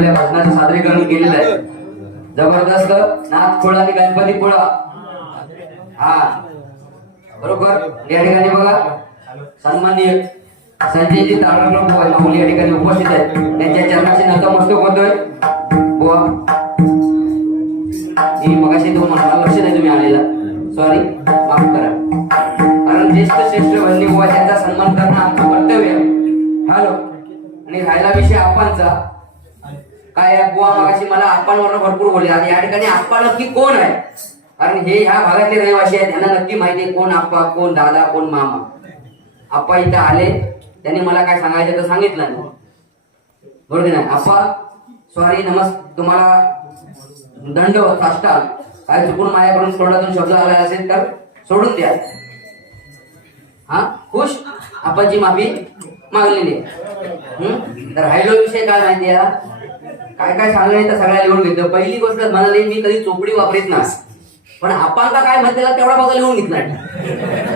आपल्या भाषणाचं सादरीकरण केलेलं आहे. जबरदस्त नाथ खोळ आणि गणपती पुळा हा. बरोबर? या ठिकाणी बघा. सन्माननीय संजयजी तारकराव या ठिकाणी उपस्थित आहेत. त्यांच्या चरणाशी नतमस्तक होतोय. बुवा. मगाशी तो मला लक्ष नाही तुम्ही आलेला. सॉरी माफ करा. कारण ज्येष्ठ श्रेष्ठ बंदी बुवा त्यांचा सन्मान करणं आमचं कर्तव्य आहे. हॅलो आणि राहिला विषय आपणचा. काय आहे, बुवा मगाशी मला आपांवर भरपूर बोलले. आणि या ठिकाणी आप्पा नक्की कोण आहे? कारण हे ह्या भागातले रहिवासी आहेत त्यांना नक्की माहिती आहे कोण आप्पा कोण दादा कोण मामा. आप्पा इथं आले त्यांनी मला काय सांगायचं तर सांगितलं नाही. बरोबर नाही? आप्पा सॉरी नमस् तुम्हाला दंड साष्टाल काय चुकून माझ्याकडून तोंडातून शब्द आला असेल तर सोडून द्या. हा? खुश? आपाची माफी मागलेली हम्म? तर राहिलो विषय काय माहिती आहे? काय काय सांगणे तर सगळ्या लिहून घेतलं. पहिली गोष्ट म्हणाली मी कधी चोपडी वापरीत नाही. पण आपांका काय म्हणते तेवढा बघा लिहून घेतला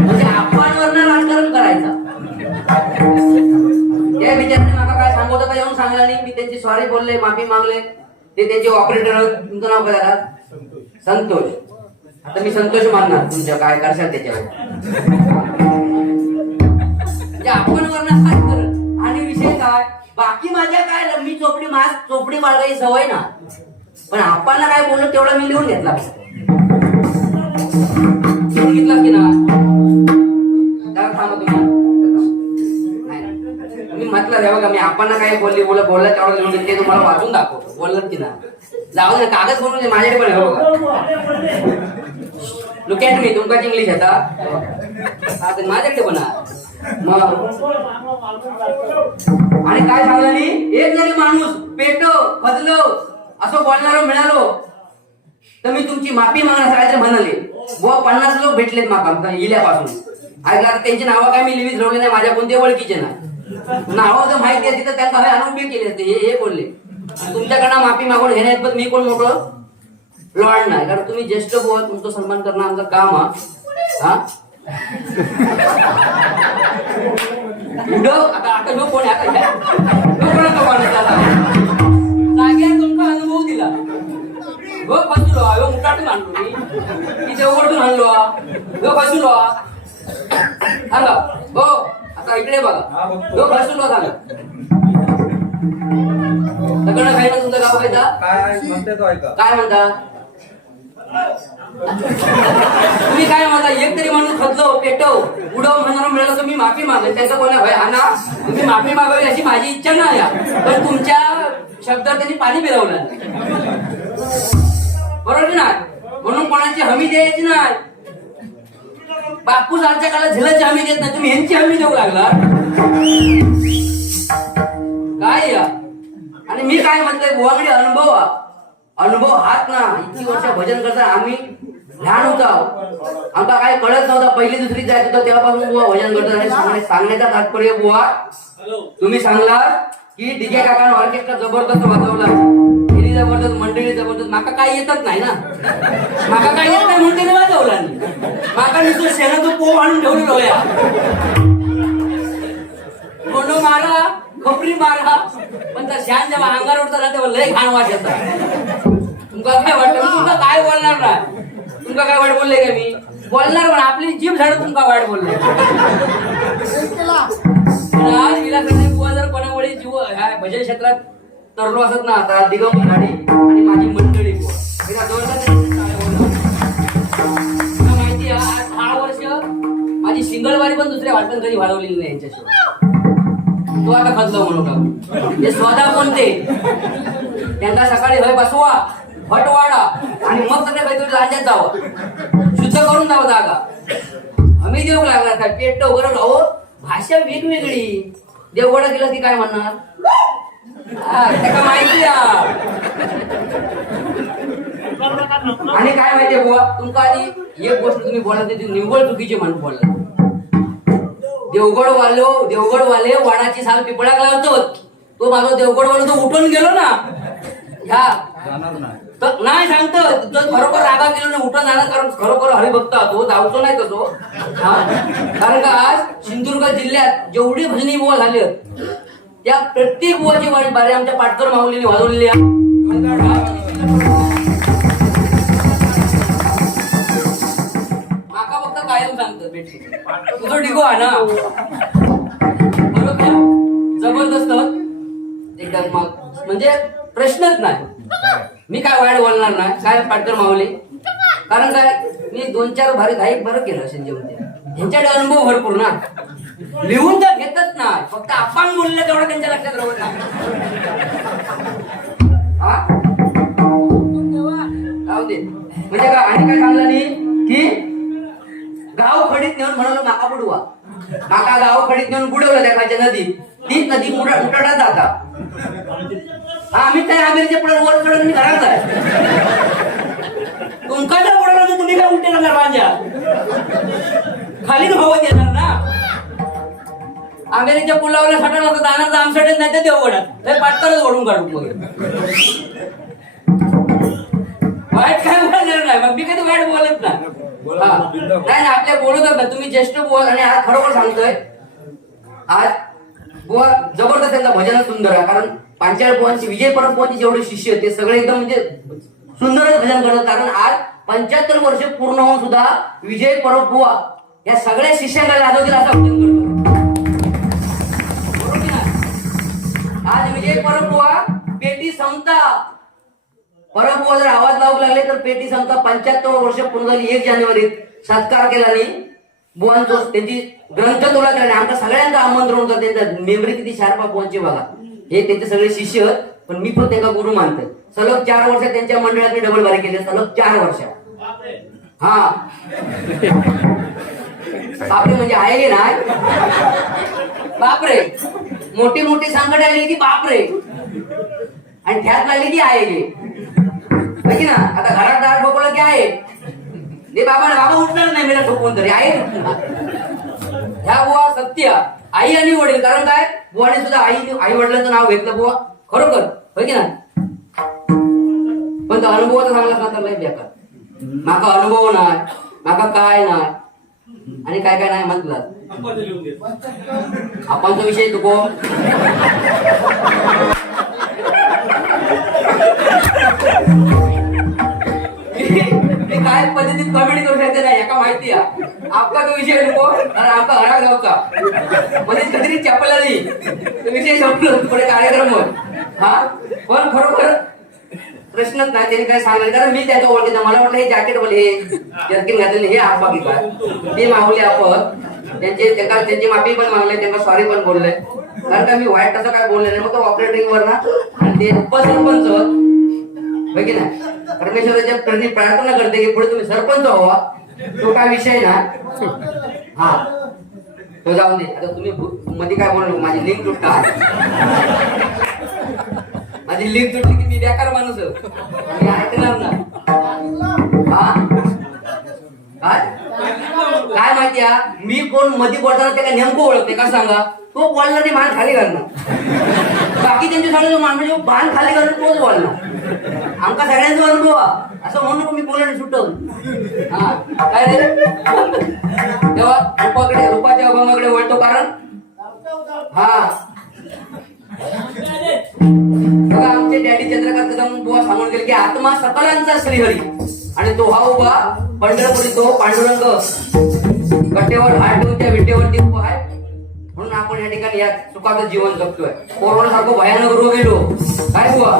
म्हणजे आपांवर राजकारण करायचं. त्या विचाराने मला काय सांगत का येऊन सांगला नाही. मी त्यांची सॉरी बोलले माफी मागले. ते त्यांचे ऑपरेटर तुमचं नाव काय संतोष. आता मी संतोष मानणार तुमच्या काय करशाल त्याच्यावर. म्हणजे आपण वरनं राजकारण. आणि विषय काय? बाकी माझ्या काय मी चोपडी मास चोपडी बाळगाई सवय ना. पण आपण काय बोललो तेवढा मी लिहून घेतला. लिहून घेतला की ना थांबा तुम्ही. म्हटलं रे बघा मी आपण काय बोलली बोल बोलला तेवढं लिहून ते तुम्हाला वाचून दाखवतो. बोललं की ना जाऊ दे कागद बोलून दे, माझ्याकडे पण आहे बघा. लुक ॲट मी तुमका इंग्लिश येता. माझ्याकडे पण आणि काय सांगलं एक जरी माणूस पेटो बदलो असं बोलणार मिळालो तर मी तुमची माफी मागण्यास काहीतरी म्हणाले. व पन्नास लोक भेटलेत माका इल्यापासून. ऐकला त्यांची नावं काय मी लिव्हित ठेवले नाही माझ्या कोणते ओळखीचे नाही. नावं जर माहिती आहे तर त्यांना हे अनुभव केले असते हे हे बोलले. तुमच्याकडनं माफी मागून घेण्यात पण मी कोण मोठं लॉर्ड नाही. कारण तुम्ही ज्येष्ठ बोल तुमचं सन्मान करणं आमचं काम हा? हा उडव आता आता ह्यो कोण आता? ह्यो कोणाचा माणूस आला? जाग्यावर तुमका अनुभव दिला ह्यो बसलो ह्यो मुठातून आणलो मी मी देवगडून आणलो ह्यो बसलो सांगा हो आता इकडे बघा ह्यो बसलो सांगा सगळं काही ना तुमचं गाव काय काय म्हणता तुम्ही काय म्हणता? एक तरी म्हणून खचलो पेटव. उडव म्हणून मिळालं तुम्ही मी माफी मागेल त्याचं कोणा भय हा ना? तुम्ही माफी मागावी अशी माझी इच्छा नाही पण तुमच्या शब्दात त्यांनी पाणी फिरवलं बरोबर ना नाही? म्हणून कोणाची हमी द्यायची नाही. बापूस आजच्या काळात झिलाची हमी देत नाही. तुम्ही ह्यांची हमी देऊ लागला. काय या? आणि मी काय म्हणतोय? बुवाकडे अनुभव अनुभव हात ना. इतकी वर्ष भजन करता आम्ही लहान होतो. आमका काय कळत नव्हतं. पहिली दुसरी जायचं होतं तेव्हापासून बुवा भजन सांगण्या- सांगण्याचा तात्पर्य बुवा. तुम्ही सांगला की डीजे काका ऑर्केस्ट्रा जबरदस्त वाजवला. हिरी जबरदस्त मंडळी जबरदस्त. माका काय येतच नाही ना. माका काय येत नाही म्हणून त्याने वाजवला. माका नुसतं शेणाचं पो आणून ठेवलेलो या कोणो मारा खपरी मारा पण त्या शान जेव्हा अंगार उठता ना तेव्हा लय घाण वाट येतात तुमका काय वाटत? मी तुमका काय बोलणार ना तुमका काय वाट बोलले का मी? बोलणार पण आपली जीभ झाड तुमका वाट बोलले. आज विलासराव बुवा जर कोणामुळे जीव ह्या भजन क्षेत्रात तरलो असत ना आता दिगंबर गाडी आणि माझी मंडळी बुवा. हिला माहिती आज दहा वर्ष माझी सिंगलवारी पण दुसऱ्या वाटण कधी वाढवलेली नाही यांच्याशिवाय. तू आता खाल्लो म्हणून. म्हणजे ते स्वतः कोणते? त्यांना सकाळी भय बसवा फटवाडा आणि मग सगळ्या काहीतरी राज्यात जावं. शुद्ध करून जावं जागा. आम्ही देऊ लागला काय पेट वगैरे अहो भाषा वेगवेगळी. देवगडा गेला ती काय म्हणणार? त्याला माहिती आणि काय माहितीये बुवा? तुमका आधी एक गोष्ट तुम्ही बोला ती निव्वळ चुकीची म्हणून बोलला. देवगड वालो देवगड वाले वाडाची साल पिपळाक लावतो तो माझा देवगड वालो तो उठून गेलो ना. ह्या. तर नाही सांगतो तो खरोखर रागा गेलो ना उठून जाणार कारण खरोखर हरिभक्त तो धावतो नाही तो हा. कारण का आज सिंधुदुर्ग जिल्ह्यात जेवढी भजनी बुवा झाले त्या प्रत्येक बुवाची वारी बारी आमच्या पाटकर माऊलीने वाजवलेली आहे. तुझं डिगो आहे ना? बरोबर. जबरदस्त. एकदम मग. म्हणजे प्रश्नच नाही. मी काय वाईट बोलणार नाही? काय पाटकर माऊली? कारण काय? मी दोन चार भारी घाईक बरं केलं संजयमध्ये ह्यांच्याकडे अनुभव भरपूर ना. लिहून तर घेतच नाही. फक्त आपण बोललं तेवढं त्यांच्या लक्षात राहत हा? दे. म्हणजे काय? आणि काय सांगलं नाही की गाव खडीत नेऊन म्हणाल माका बुडवा. माका गाव खडीत नेऊन बुडवलं त्या खालच्या नदीत. ती नदी उटडा जाता. आम्ही त्या आमिरच्या पुढे वर चढून मी घरात आहे. तुमका जर बुडवलं तर तुम्ही काय उलटे करणार माझ्या? खाली भावत येणार ना? आमेरीच्या पुलावर सटण दाना तर आमच्याकडेच नाही तर देवगडात ते पाटकरच ओढून काढू मग वाईट काय बोलणार नाही मग मी कधी वाईट बोलत नाही. नाही आपल्या बोलतच ना तुम्ही ज्येष्ठ बुवा आणि आज खरोखर सांगतोय. आज बुवा जबरदस्त त्यांचा भजन सुंदर आहे कारण पांचाळ बुवांची विजय परब बुवांची जेवढे शिष्य ते सगळे एकदम म्हणजे सुंदरच भजन करतात. कारण आज पंच्याहत्तर वर्ष पूर्ण होऊन सुद्धा विजय परब बुवा या सगळ्या शिष्यांना लाजवतील असं भजन करतो? आज विजय परब बुवा पेटी संपता. परत बुवा जर आवाज लावू लागले तर पेटी संपता पंच्याहत्तर वर्ष पूर्ण झाली एक जानेवारीत. सत्कार केला नाही बुवांचो त्यांची ग्रंथ तोला नाही आमच्या सगळ्यांचं आमंत्रण होतं त्यांचं मेमरी किती शार्प बुवांची बघा. हे त्यांचे सगळे शिष्य पण मी पण त्यांना गुरु मानतोय. सलग चार वर्ष त्यांच्या मंडळात मी डबल बारी केले. सलग चार वर्ष. हा. बापरे म्हणजे आहे की नाही? बापरे. मोठी मोठी संकट आली की बापरे. आणि त्यात लागली की आहे गे की ना आता घरात दार ठोकलं की आहे. ते बाबा बाबा उठणार नाही मला ठोकवून तरी. आहे ह्या बुवा सत्य. आई आणि वडील कारण काय? बुवाने सुद्धा आई आई वडिलांचं नाव घेतलं बुवा. खरोखर होय की ना पण तो अनुभव सांगला असला तर लय बेकार. माका अनुभव नाही माका काय नाही आणि काय काय नाही म्हटलं. आपण तो विषय तुको काय पद्धतीत कॉमेडी करू शकते ना याका माहिती आहे. आपका तो विषय नको आणि आपका हरा गावचा. म्हणजे मध्ये कधी चपला नाही विषय संपलो पुढे कार्यक्रम हा? पण खरोखर प्रश्नच नाही त्यांनी काय सांगलं कारण मी त्याच्या ओळखीचा मला वाटलं हे जॅकेट बोल हे जर्किन घातलेले हे आप बघितलं ते मागवले आपण. त्यांचे त्यांना त्यांची माफी पण मागले त्यांना सॉरी पण बोलले. कारण का मी वाईट असं काय बोलले नाही मग ऑपरेटिंग वर ना आणि ते उपसरपंच होय की नाही परमेश्वराच्या प्रति प्रार्थना करते की पुढे तुम्ही सरपंच व्हावा तो काय विषय ना? हा। तो जाऊन दे. आता तुम्ही मध्ये काय बोललो? माझी लिंक तुटता माझी लिंक तुटली की मी बेकार माणूस मी ऐकणार ना हा? काय? माहिती मी कोणमध्ये बोलताना त्याला नेमकं ओळखते का सांगा? तो बोलला ते मान खाली घालणार बाकी त्यांच्या सांगितलं मान म्हणजे बाण खाली करून तोच बोलणार. आमका सगळ्यांचा अनुभव. असं म्हणून मी बोलणं सुटवून. हा काय रे? तेव्हा रूपाकडे रूपाच्या अभंगाकडे वळतो कारण? हा. बघा आमचे डॅडी चंद्रकांत कदम बुवा सांगून गेले की आत्मा सकलांचा श्रीहरी. आणि तो हा उभा पंढरपुरी तो पांडुरंग. कट्टेवर हात ठेवून त्या विटेवरती उभा आहे. म्हणून आपण या ठिकाणी या सुखाचं जीवन जगतोय. कोरोना सारखं भयानक रोग गेलो काय बुवा?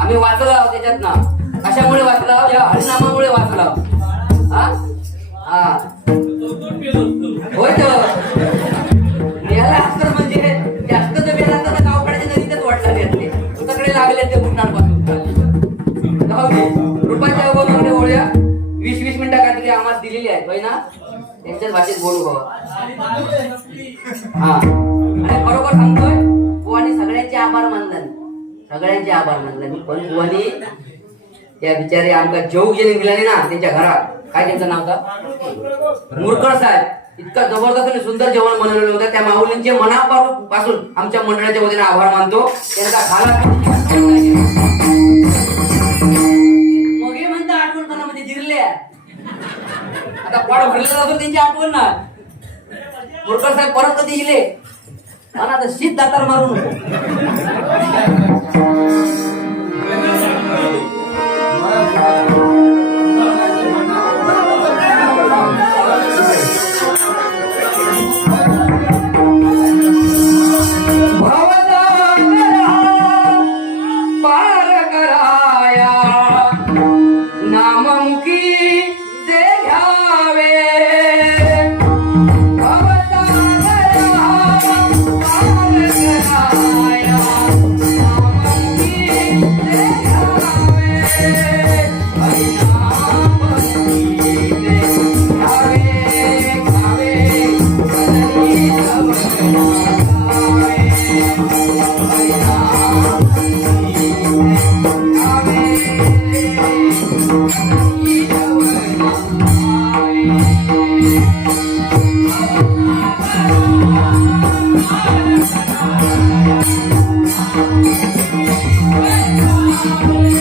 आम्ही वाचला आहोत त्याच्यात ना. कशामुळे वाचला आहोत? या हरिनामामुळे वाचला होय म्हणजे तर याला असतं म्हणजे जास्त जर वेळ तर गावकड्याच्या नदीतच वाटला असते लागले ते पासून रुपाच्या अगोदर वळूया वीस वीस मिनिटं काय आम्हाला दिलेली आहेत ना? त्यांच्याच भाषेत बोलू बाबा. हा. आणि बरोबर सांगतोय बुवानी सगळ्यांचे आभार मानलं. सगळ्यांचे आभार मानले. पण बुवानी त्या बिचारे आमका जेव गेले दिल्याने ना त्यांच्या घरात. काय त्यांचं नाव का मुरकर साहेब. इतका जबरदस्त आणि सुंदर जेवण बनवलेलं होतं. त्या माऊलींचे मनापासून आमच्या मंडळाच्या वतीने आभार मानतो. त्यांचा खाला आता पाड भरलेला असून त्यांची आठवण ना. बोरकर साहेब परत कधी गेले? मला आता शीत दातार मारू नको. भवसागरा हा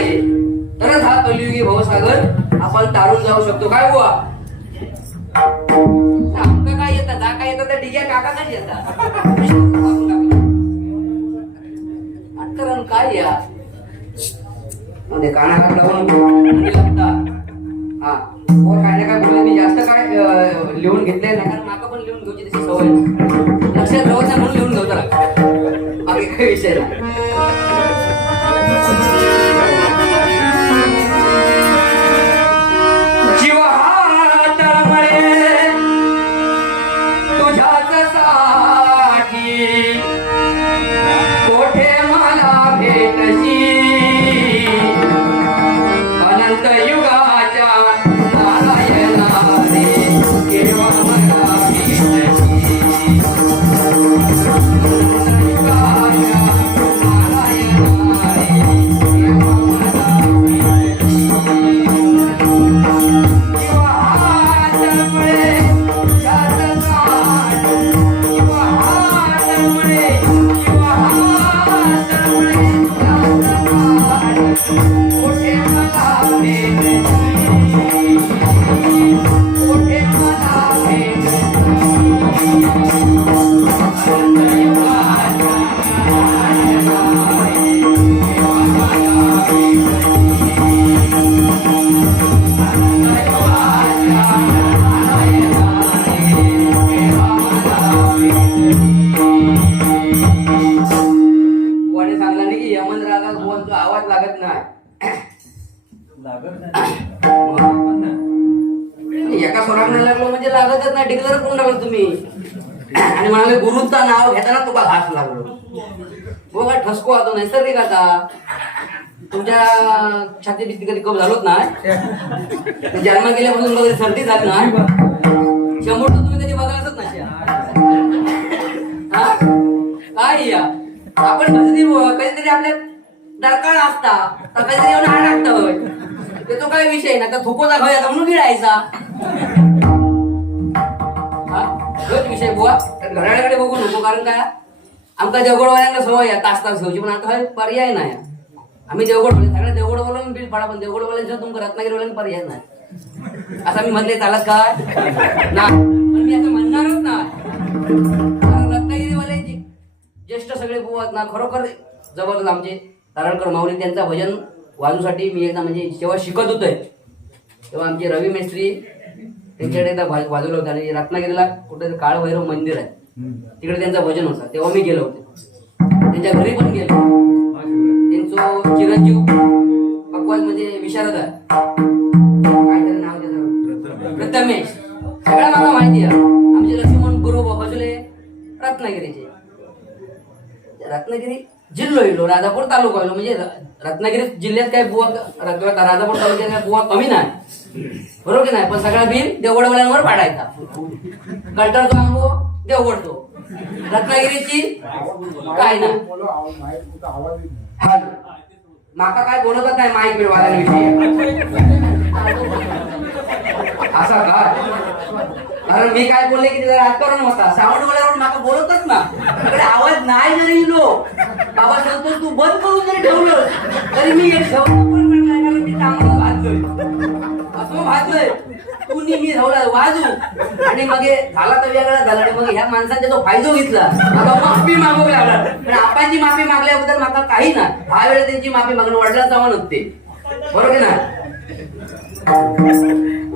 पाहिजे तरच हा कलियुगी भवसागर आपण तारून जाऊ शकतो. काय बुवा? काय येतात दा काय येतात डिग्या काका काय येतात. नाटकरण काय या? लावून हा काय ना काय मी जास्त काय लिहून घेतले नाही कारण माका पण लिहून घेऊची तशी सवय लक्षात राहत म्हणून लिहून घेऊ तर बाकी काही विषय नाही. लागलो बघा ठसको आता नैसर्गिक आता. तुमच्या छाती बिती कधी कप झालोच ना? जन्म गेल्यापासून वगैरे सर्दी झाली ना? शंभर तुम्ही कधी बघायलाच नशा हा? काय या? आपण कधीतरी कधीतरी आपल्या दरकाळ असता तर कधीतरी येऊन हाड होय. ते तो काय विषय ना तर घय आता म्हणून गिळायचा हा? तोच विषय बुवा. घराकडे बघू नको कारण काय? आमका देवगडवाल्यांना सवय आहे तास तास घेऊची पण आता पर्याय नाही. आम्ही देवगड सगळ्या देवगडवाल्यांना बिल पाडा पण देवगडवाल्यांच्या तुमका रत्नागिरीवाल्यांना पर्याय नाही. असं मी म्हणले चालत काय ना. पण मी असं म्हणणारच ना. कारण ज्येष्ठ सगळे भूवत आहेत ना खरोखर जबरदस्त आमचे तारणकर माऊली त्यांचा भजन वाजूसाठी मी एकदा म्हणजे जेव्हा शिकत होतोय तेव्हा आमचे रवी मेस्त्री त्यांच्याकडे एकदा वाजवलं होतं. आणि रत्नागिरीला कुठे काळभैरव मंदिर आहे. तिकडे त्यांचा भजन होता तेव्हा मी गेलो होते. त्यांच्या घरी पण गेलो. त्यांचं चिरंजीव भगवान म्हणजे विशारद आहे. काय त्याचं नाव त्याचं. प्रथमेश. सगळ्या मला माहिती आहे. आमचे लक्ष्मण गुरु भजले रत्नागिरीचे. रत्नागिरी जिल्हो इलो राजापूर तालुका इलो. म्हणजे रत्नागिरी जिल्ह्यात काय बुवा राजापूर तालुक्यात काय बुवा कमी नाही. बरोबर की नाही? पण सगळा बिल देवगडवाल्यांवर पाडायचा. कंटाळतो अंगो देवगडतो रत्नागिरीची? काय ना? हॅलो. माका काय बोलतच नाही माईक मिळवाल्यांविषयी असा का? कारण मी काय बोलले की राजकारण होता साऊंड बोलावर माका बोलतच ना. इकडे आवाज नाही जरी इलो बाबा संतोष तू बंद करून जरी ठेवलं तरी मी एक शब्द पण मी चांगलं वाजलोय कुणी मी धावला वाजू. आणि मग झाला तर वेगळा झाला आणि मग ह्या माणसाचा जो फायदा घेतला आता माफी मागू लागला पण आपांची माफी मागल्याबद्दल माका काही ना हा वेळेला त्यांची माफी मागणं वडिलांचा जाऊन होते. बरोबर ना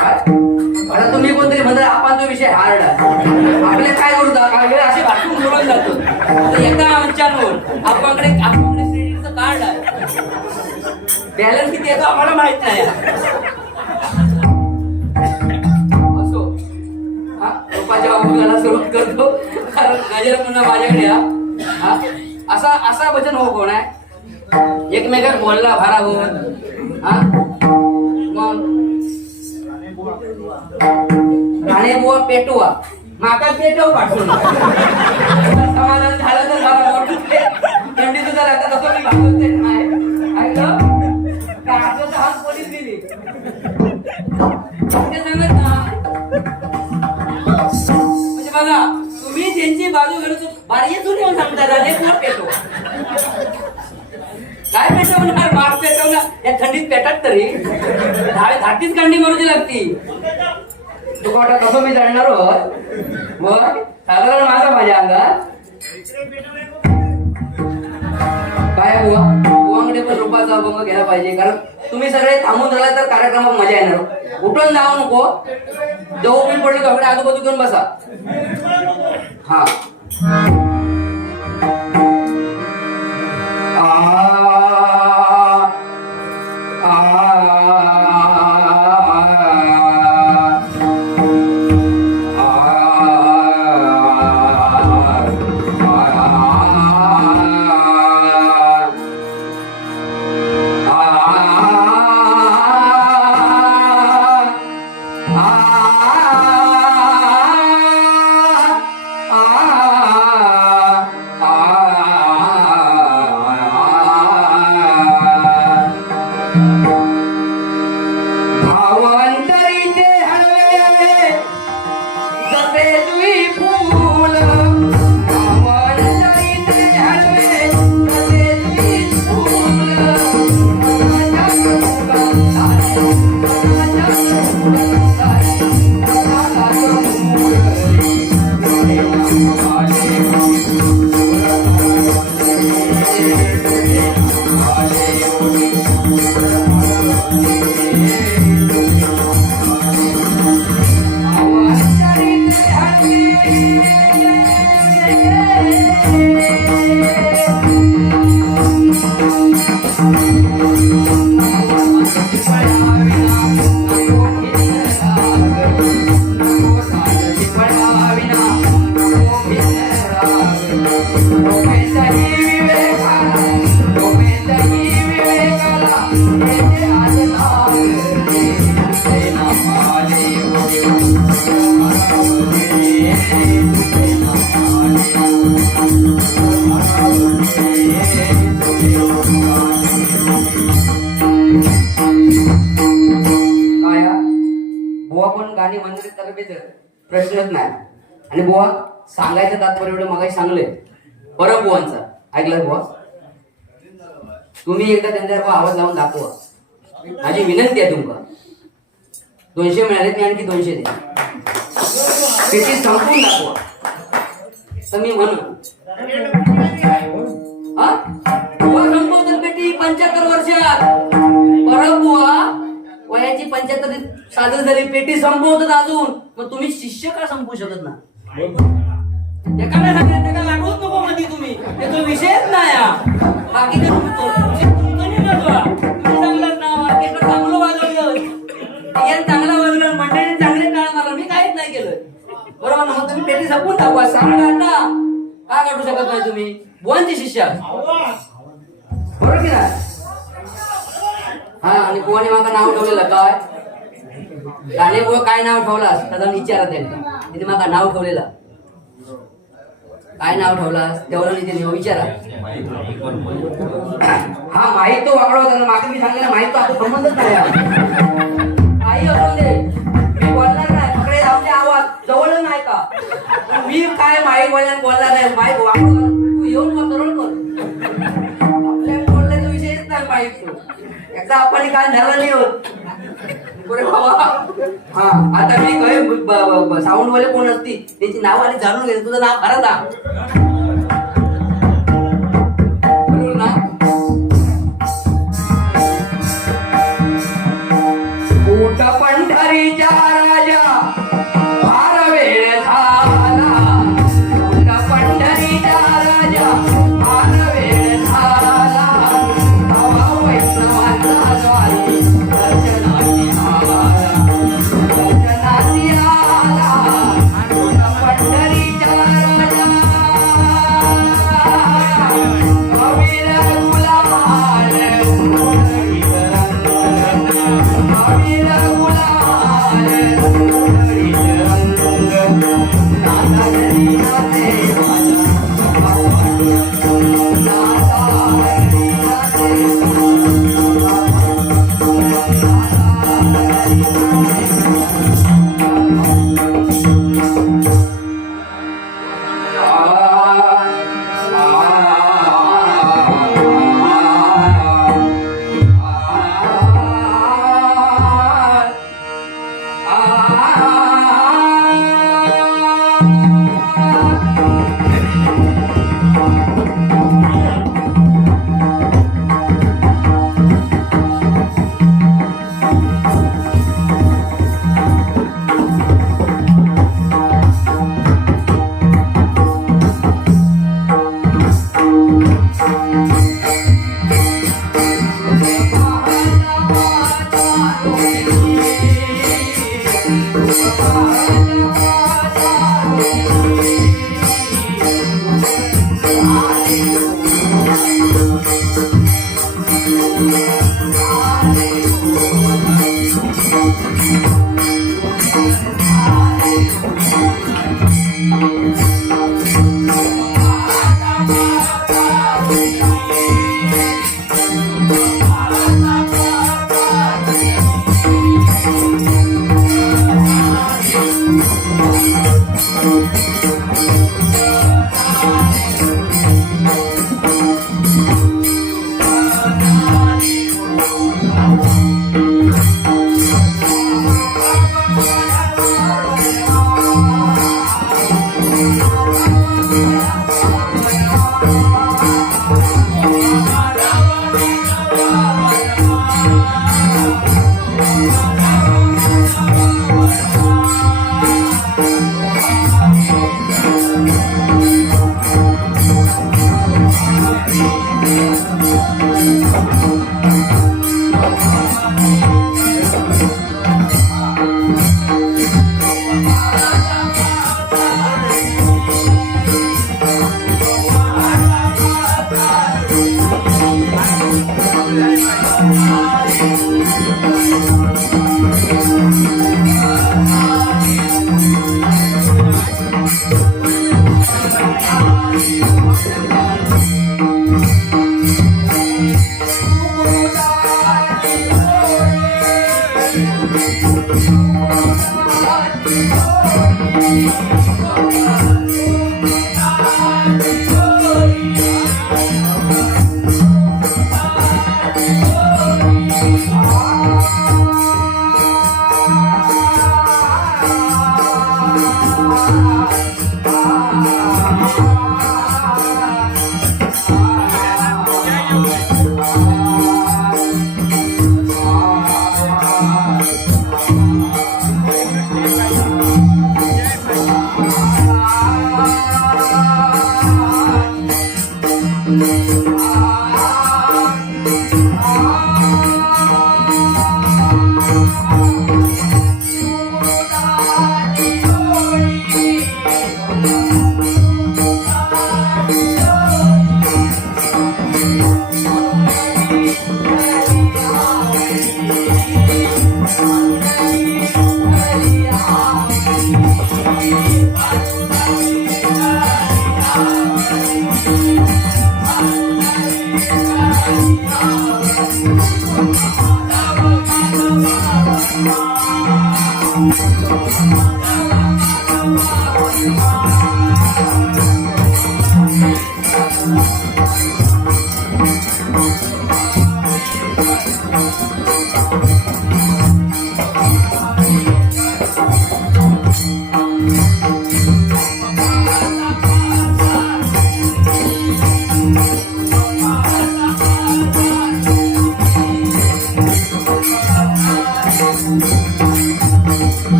आता तुम्ही कोणतरी म्हणता आपण तो विषय हार्ड आपल्या काय करू दा- वेळ असे भाषून सोडून जातो. तर एका मंचांवर आपल्याकडे आपल्याकडे क्रेडिटचं कार्ड आहे. बॅलन्स किती येतो आम्हाला माहीत नाही. हा वापरायला सुरुवात करतो. कारण गजर पुन्हा माझ्याकडे हा. हा? असा असा वचन हो कोण आहे? एकमेकात बोलला भारा होऊन हा? मग? राणे बुवा पेटवा माका पेटव पाठवून. समाधान झालं तर मला मोठं ते थंडी सुद्धा लागतात असं मी भागवते नाही. ऐकलं का? आपलं तर हात पोलीस दिली ते सांगत ना तुम्ही त्यांची बाजू घेऊन बारीतून येऊन सांगता राणे बुवा पेटो काय पेटवणार? मार पेटवणार? या थंडीत पेटत तरी. दहावी धाटीच कांडी मारूची लागती. तुका वाटत कसं मी जाणणार हो? मग? साधारण माझा माझ्या अंगात. काय बुवा? बुवांकडे पण रुपाचा अभंग घ्यायला पाहिजे. कारण तुम्ही सगळे थांबून राहिला तर कार्यक्रमात मजा येणार. उठून जाऊ नको. जेव्हा मी पडली तो आजूबाजू घेऊन बसा. हा. प्रश्नच नाही. आणि बुवा सांगायचं तात्पर्य एवढं मगाशी सांगलंय. परम बुवांचा. ऐकलं बुवा? तुम्ही एकदा त्यांच्यावर आवाज लावून दाखवा. माझी विनंती आहे तुमका. दोनशे मिळाले मी आणखी दोनशे दे त्याची संपून दाखवा. तर मी म्हणू. हा? बुवा संपवतात पंच्याहत्तर वर्षात. परम बुवा. वयाची पंच्याहत्तर साजरी झाली पेटी संपवतात अजून. मग तुम्ही शिष्य का संपवू शकत ना एकाला सांगितलं त्याला लागवत नको मध्ये तुम्ही. त्याचा विषयच नाही हा. बाकी म्हणजे ते तुमचं- चांगलं वाजवलं. चांगलं वाजवलं मंडळी चांगले काळ मारलं मी काहीच नाही केलं. बरोबर ना मग तुम्ही पेटी संपून टाकवा सांगा ना का काढू शकत नाही तुम्ही? बुवांचे शिष्य. बरोबर की नाही? हा आणि कोणी माझं नाव ठेवलेलं काय? राणेमुळं काय नाव ठेवलास? त्याचा विचारा त्यांना तिने माका नाव ठेवलेला. काय नाव ठेवलास? तेवढं नाही तिने हो, विचारा. हा माहीत तो वाकडा होता ना मागे मी सांगितलं माहीत तो आता संबंधच नाही काही दे. मी बोलणार नाही. पकडे जाऊन आवाज. जवळ नाही का? पण मी काय माईक वाल्यान बोलणार नाही? माईक वाकडं तू येऊन मग सरळ कर आपल्या बोलण्याचा विषयच नाही माईक. तू आपण काय झालं नाही होत बाबा हा आता मी साऊंड वाले कोण असती त्याची नाव आणि जाणून घेते तुझं नाव खरं